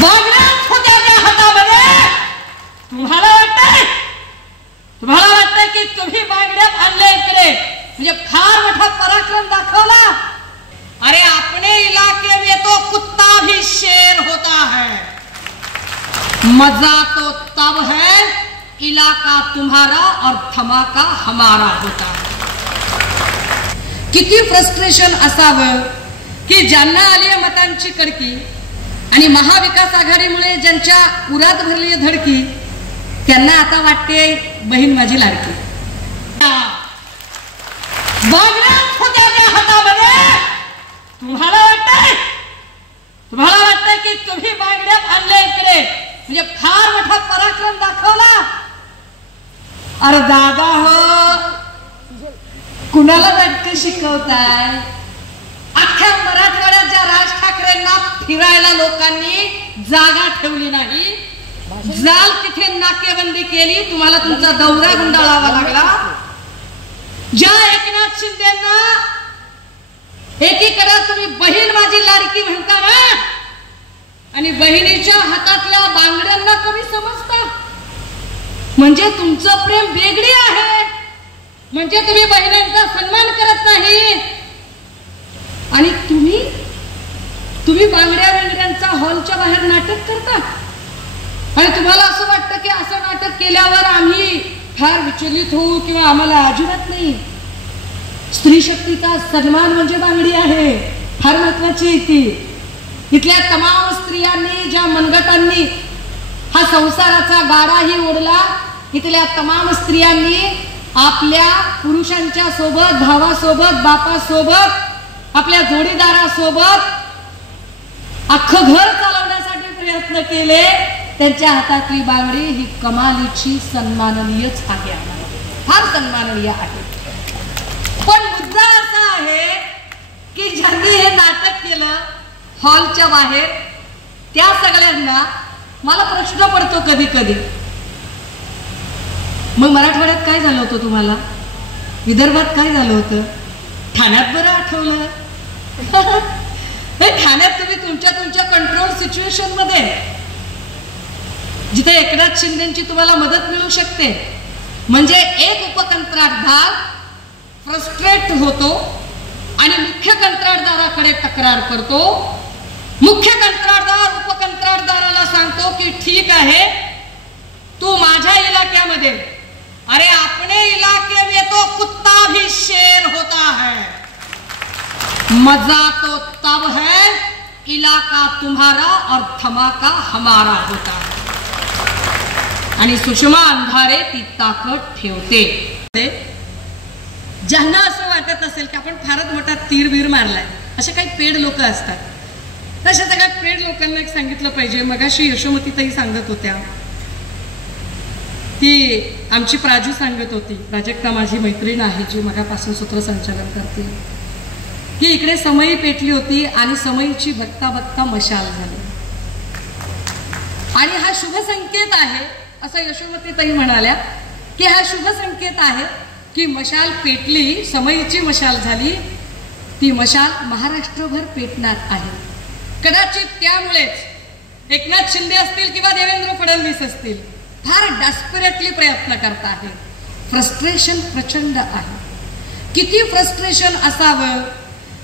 बांगड्या होत्या त्या हातामध्ये. तुम्हाला वाटतंय की तुम्ही बांगड्या आणल्या इकडे म्हणजे फार मोठा पराक्रम दाखवला. अरे अपने इलाके में तो कुत्ता भी शेर होता है. मजा तो तब है इलाका तुम्हारा और धमाका हमारा होता है. किती फ्रस्ट्रेशन असावं की ज्यांना आली मतांची कडकी आणि महाविकास आघाडीमुळे ज्यांच्या उरात भरली धडकी त्यांना आता वाटते बहीण माझी लाडकी. बांगड्या होत्या त्या हातामध्ये. तुम्हाला वाटतंय की तुम्ही बांगड्या आणल्या इकडे म्हणजे फार मोठा पराक्रम दाखवला. अरे दादा हो, कुणाला नाटक शिकवताय? अख्ख्या मराठवाड्यात ज्या राज ठाकरेंना फिरायला लोकांनी जागा ठेवली नाही, जाल तिथे नाकेबंदी केली, तुम्हाला तुमचा दौरा गुंडाळावा लागला. ज्या एकनाथ शिंदेंना एकीकडे तुम्ही बहीण माझी लाडकी म्हणता ना आणि बहिणीच्या हातातल्या बांगड्यांना कमी समजता, म्हणजे तुमचं प्रेम वेगळी आहे, म्हणजे तुम्ही बहिणींचा सन्मान करत नाही आणि तुम्ही बांगड्यांचा हॉलच्या बाहेर नाटक करता. आणि तुम्हाला असं वाटतं की असं नाटक केल्यावर आम्ही फार विचलित होऊ किंवा आम्हाला अजिबात नाही. स्त्री शक्तीचा सन्मान म्हणजे बांगडी आहे, फार महत्वाची ती. इथल्या तमाम स्त्रियांनी ज्या मनगटांनी हा संसाराचा गाडाही ओढला, इथल्या तमाम स्त्रियांनी आपल्या पुरुषांच्या सोबत, भावासोबत, बापासोबत, आपल्या जोडीदारासोबत अख्खं घर चालवण्यासाठी प्रयत्न केले. त्यांच्या हातातली बांगडी ही कमालीची सन्माननीयच आहे, फार सन्माननीय आहे. पण मुद्दा असा आहे की ज्यांनी हे नाटक केलं हॉलच्या बाहेर त्या सगळ्यांना मला प्रश्न पडतो कधी कधी, मग मराठवाड्यात काय झालं होतं, तुम्हाला विदर्भात काय झालं होतं, ठाण्यात बरं आठवलं. ठाण्यात तुम्ही तुमच्या कंट्रोल सिच्युएशन मध्ये जिथे एकनाथ शिंदेची तुम्हाला मदत मिळू शकते, म्हणजे एक उपकंत्राटदार फ्रस्ट्रेट होतो आणि मुख्य कंत्राटदाराकडे तक्रार करतो. मुख्य कंत्राटदार उपकंत्राटदाराला सांगतो की ठीक आहे, तू माझ्या इलाक्यामध्ये, अरे अपने इलाके में तो कुत्ता भी शेर होता है. मजा तो तब है इलाका तुम्हारा और धमाका हमारा होता है. आणि सुषमा अंधारे ती ताकद ठेवते. ज्यांना असं वाटत असेल की आपण फारच मोठा तीर मारलाय, असे काही पेड लोक असतात, तशा सगळ्या पेड लोकांना एक सांगितलं पाहिजे. मगाशी यशोमतीताई सांगत होत्या, ती आमची प्राजू सांगत होती, प्राजक्ता माझी मैत्रीण आहे जी मगापासून सूत्रसंचालन करते, की इकडे समई पेटली होती आणि समईची बघता बघता मशाल झाली आणि हा शुभ संकेत आहे असं यशोमतीताई म्हणाल्या की हा शुभ संकेत आहे की मशाल पेटली, समईची मशाल झाली, ती मशाल महाराष्ट्रभर पेटणार आहे. कदाचित त्यामुळेच एकनाथ शिंदे असतील किंवा देवेंद्र फडणवीस असतील फार डेस्परेटली प्रयत्न करत आहेत. फ्रस्ट्रेशन प्रचंड आहे. किती फ्रस्ट्रेशन असावं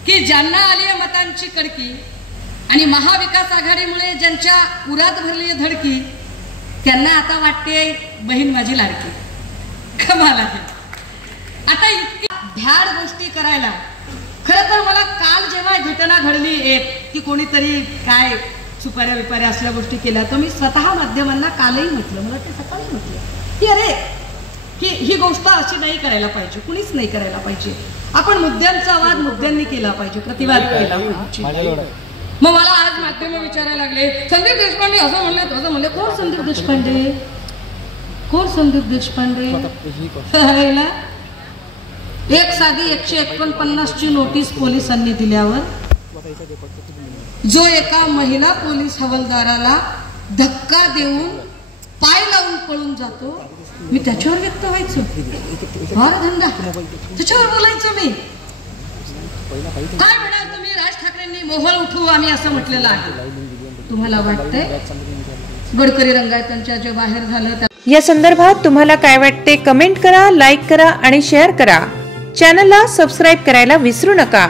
की ज्यांना आली मतांची कडकी आणि महाविकास आघाडीमुळे ज्यांच्या उरात भरली धडकी त्यांना आता वाटते बहीण माझी लाडकी. कमाल आहे. आता इतकी भ्याड गोष्टी करायला, खरं तर मला काल जेव्हा घटना घडली एक की कोणीतरी काय सुपाऱ्या विपाऱ्या असल्या गोष्टी केल्या, तर मी स्वतः माध्यमांना कालही म्हटलं, मला ते सकाळी म्हटलं की अरे की ही गोष्ट अशी नाही करायला पाहिजे, कुणीच नाही करायला पाहिजे. आपण मुद्द्यांचा वाद मुद्द्यांनी केला पाहिजे, प्रतिवाद केला पाहिजे. मग मला आज माध्यम विचारायला लागले, संदीप देशपांडे असं म्हणले तसं म्हणले. कोण संदीप देशपांडे? कोण संदीप देशपांडे? एक साधी 149ची नोटीस पोलिसांनी दिल्यावर जो एका महिला पोलीस हवालदाराला धक्का देऊन पाय लावून पळून जातो, मी त्याच्यावर व्यक्त व्हायचो, फार धंदा त्याच्यावर बोलायचो. मी काय म्हणाल तुम्ही, राज ठाकरेंनी मोहळ उठवू आम्ही असं म्हटलेलं आहे. तुम्हाला वाटतंय गडकरी रंगायतांच्या जे बाहेर झालं या संदर्भात तुम्हाला काय वाटते कमेंट करा, लाईक करा आणि शेअर करा. चॅनलला सबस्क्राईब करायला विसरू नका.